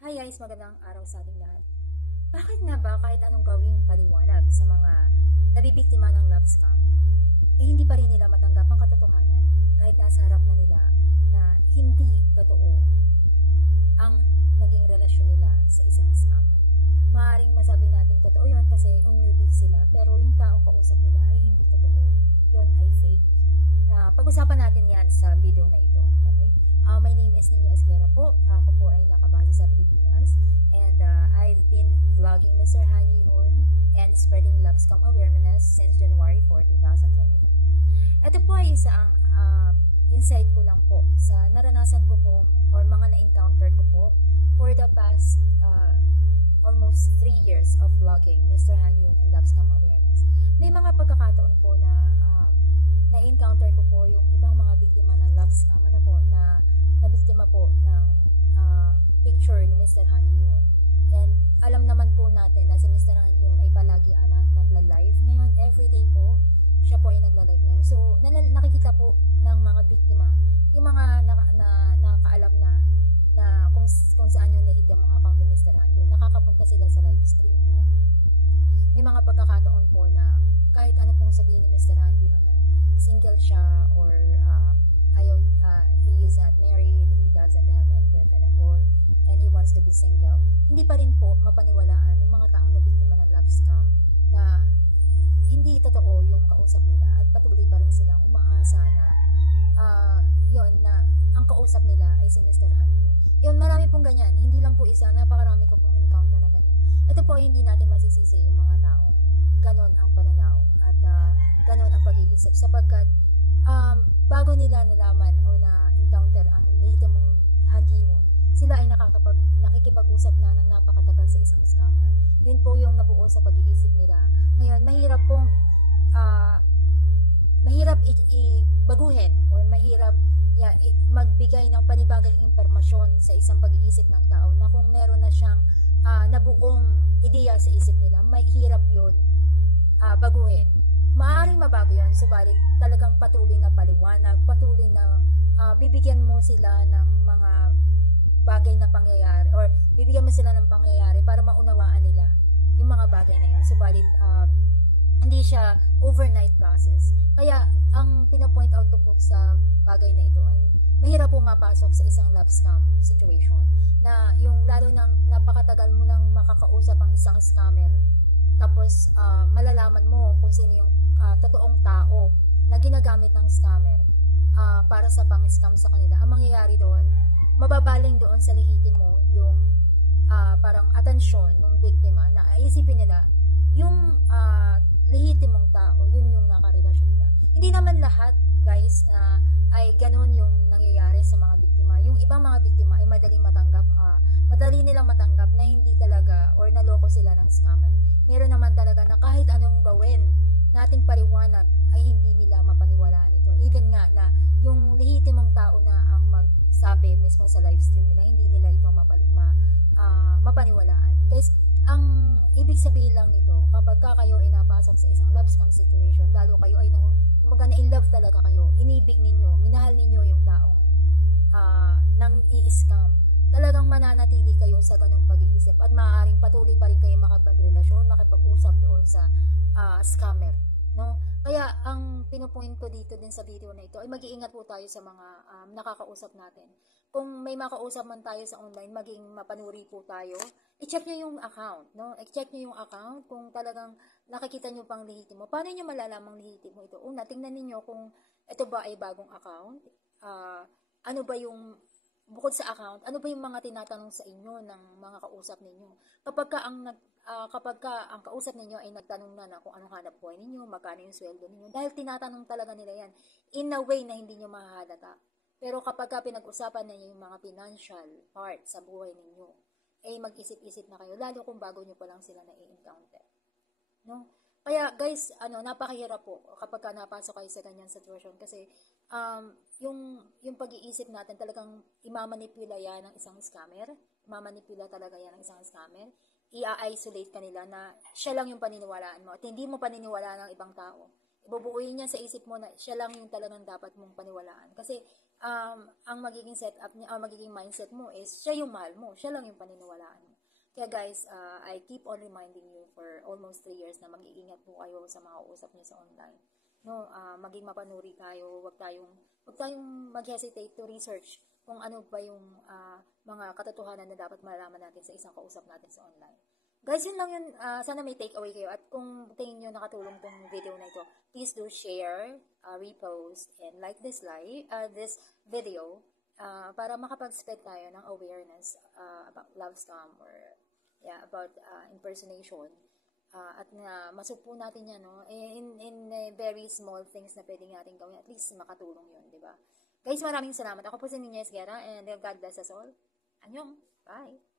Hi guys, magandang araw sa ating lahat. Bakit nga ba kahit anong gawing paliwanag sa mga nabibiktima ng love scam, hindi pa rin nila matanggap ang katotohanan kahit nasa harap na nila na hindi totoo ang naging relasyon nila sa isang scammer? Maaaring masabi natin totoo yun kasi umilbi sila, pero yung taong kausap nila ay hindi totoo. Yun ay fake. Pag-usapan natin yan sa video na ito. Okay? My name is Nina Esquera po. Ako po ay nakabase sa Pilipinas. And I've been vlogging Mr. Han Yi-hoon and spreading love scam awareness since January 4, 2023. Ito po ay isang insight ko lang po sa naranasan ko po or mga na-encounter ko po for the past almost 3 years of vlogging Mr. Han Yi-hoon and love scam awareness. May mga pagkakataon po na na-encounter ko po yung ibang mga biktima ng love scam na biktima po ng picture ni Mr. Han Yi-hoon. And alam naman po natin na si Mr. Han Yi-hoon ay palagi nagla-live ngayon. Everyday po, siya po ay nagla-live ngayon. So, nakikita po ng mga biktima, yung mga nakakaalam na kung saan yung nahitim ang account ni Mr. Han Yi-hoon, nakakapunta sila sa live stream. No? May mga pagkakataon po na kahit ano pong sabihin ni Mr. Han Yi-hoon na single siya or he is not married, he doesn't have any girlfriend at all, and he wants to be single, hindi pa rin po mapaniwalaan ng mga taong nabiktima ng love scam na hindi totoo yung kausap nila at patuloy pa rin silang umaasa na na ang kausap nila ay si Mr. Han Yi-hoon. Yun, marami pong ganyan. Hindi lang po isa, napakarami ko pong encounter na ganyan. Ito po, hindi natin masisisi yung mga taong ganon ang pananaw at ganon ang pag-iisip sapagkat bago nila nalaman o na-encounter ang lehitimong Han Yi-hoon, sila ay nakikipag-usap na ng napakatagal sa isang scammer. Yun po yung nabuo sa pag-iisip nila. Ngayon, mahirap i-baguhin or mahirap magbigay ng panibagong impormasyon sa isang pag-iisip ng tao na kung meron na siyang nabuong ideya sa isip nila, mahirap yun baguhin. Maaaring mabago yun, subalit talagang patuloy na paliwanag, patuloy na bibigyan mo sila ng mga bagay na pangyayari or bibigyan mo sila ng pangyayari para maunawaan nila yung mga bagay na yun. Subalit hindi siya overnight process. Kaya ang pinapoint out ko po sa bagay na ito ay mahirap po mapasok sa isang love scam situation na yung lalo nang napakatagal mo nang makakausap ang isang scammer tapos malalaman mo kung sino yung totoong tao na ginagamit ng scammer para sa pang-scam sa kanila. Ang mangyayari doon, mababaling doon sa lehitimo yung parang atensyon ng biktima na isipin nila yung lehitimong tao, yun yung nakarelasyon nila. Hindi naman lahat, guys, ay ganun yung nangyayari sa mga biktima. Yung ibang mga biktima ay madali nilang matanggap na hindi talaga or naloko sila ng scammer. Meron naman talaga na kahit anong gawin nating paliwanag ay hindi nila mapaniwalaan ito. Even nga na yung lehitimong tao na ang magsabi mismo sa live stream nila, hindi nila ito mapaniwalaan. Guys, ang ibig sabihin lang nito, kapag kayo ay napasok sa isang love scam situation, lalo kayo ay na-in-love talaga kayo, inibig ninyo, minahal ninyo yung taong nang i-scam, talagang mananatili kayo sa ganong pag-iisip at maaaring patuloy pa rin kayo makapagrelasyon, makipag-usap doon sa scammer. No? Kaya ang pinupoint ko dito din sa video na ito ay mag-iingat po tayo sa mga nakakausap natin. Kung may makausap man tayo sa online, maging mapanuri po tayo. I-check nyo yung account. No? I-check nyo yung account kung talagang nakikita nyo pang lehitimo. Paano nyo malalamang lehitimo ito? Una, tingnan ninyo kung ito ba ay bagong account. Ano ba yung bukod sa account, ano ba yung mga tinatanong sa inyo ng mga kausap ninyo? Kapag ang kausap ninyo ay nagtanong na kung anong hanap buhay ninyo, magkano yung sweldo ninyo, dahil tinatanong talaga nila yan in a way na hindi nyo mahahalata. Pero kapag pinag-usapan ninyo yung mga financial part sa buhay ninyo, ay mag-isip-isip na kayo, lalo kung bago nyo pa lang sila na-encounter. No? Kaya guys, napakahirap po kapag napasok kayo sa ganyan sitwasyon kasi yung pag-iisip natin talagang imamanipula yan ng isang scammer, imamanipula talaga yan ng isang scammer, i-isolate kanila na siya lang yung paniniwalaan mo at hindi mo paniniwalaan ng ibang tao. Ibubuuin niya sa isip mo na siya lang yung talagang dapat mong paniwalaan kasi ang magiging setup niya, magiging mindset mo is siya yung mahal mo, siya lang yung paniniwalaan mo. Kaya guys, I keep on reminding you for almost 3 years na mag-iingat po kayo sa mga usap niyo sa online. No, maging mapanuri tayo, wag tayong mag-hesitate to research kung ano ba yung mga katotohanan na dapat malaman natin sa isang kausap natin sa online. Guys, yun lang yun. Sana may takeaway kayo. At kung tingin nyo nakatulong tong video na ito, please do share, repost, and like this this video para makapag-spread tayo ng awareness about love scam or about impersonation. At na masupo natin yan, no? In very small things na pwedeng natin gawin, at least makatulong yun, di ba? Guys, maraming salamat. Ako po si Nina Esguerra and God bless us all. Anyong. Bye.